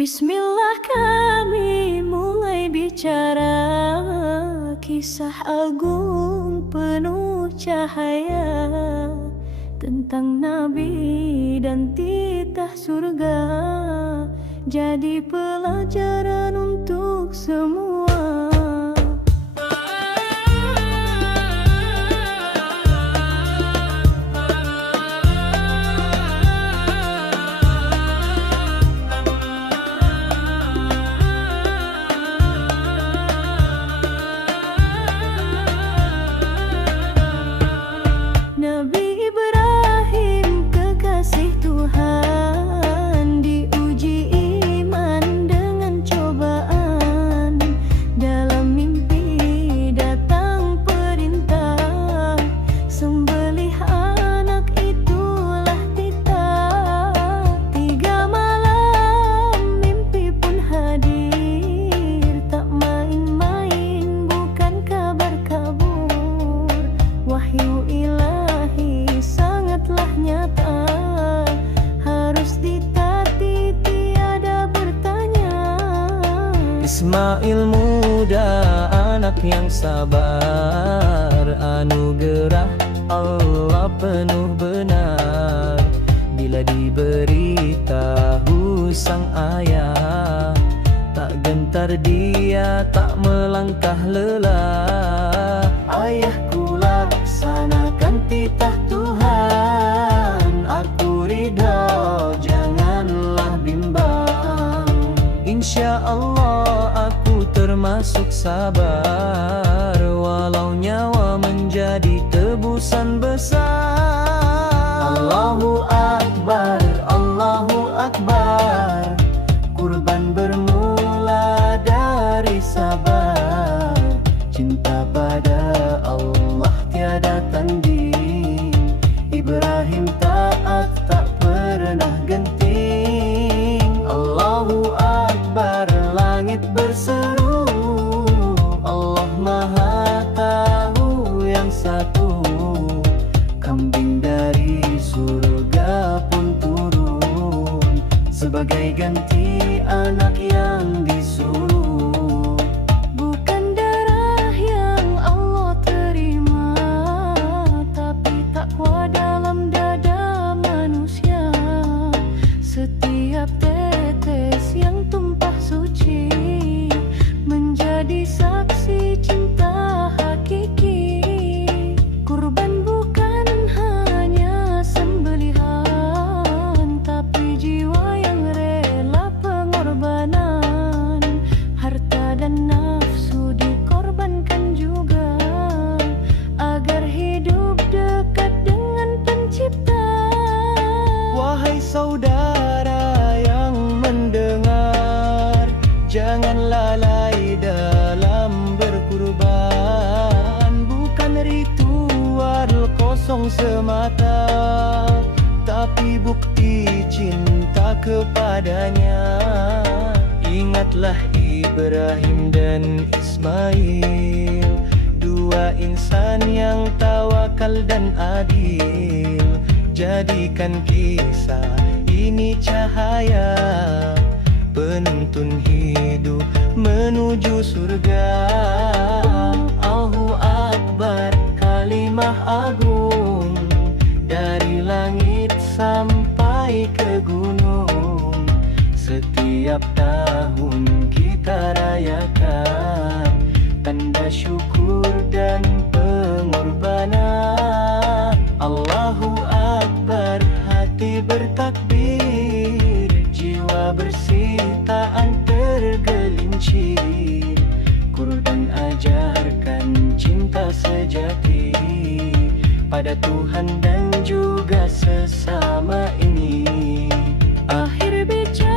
Bismillah kami mulai bicara. Kisah agung penuh cahaya Tentang Nabi dan titah surga. Jadi pelajaran untuk semua Ismail muda anak yang sabar. Anugerah Allah penuh benar. Bila diberitahu sang ayah Tak gentar dia tak melangkah lelah. Ayahku laksanakan titah sabar. Walau nyawa menjadi tebusan besar Sebagai ganti anak yang disuruh. Bukan darah yang Allah terima Tapi takwa dalam dada manusia. Setiap tetes yang tumpah suci Menjadi saksi Wahai saudara yang mendengar Jangan lalai dalam berkurban. Bukan ritual kosong semata Tapi bukti cinta kepadanya. Ingatlah Ibrahim dan Ismail Dua insan yang tawakal dan adil Jadikan kisah. Ini cahaya Penuntun hidup menuju surga. Allahu Akbar kalimah agung Dari langit sampai ke gunung. Setiap tahun kita rayakan Tanda syukur kepada Tuhan dan juga sesama ini. Akhir bicara.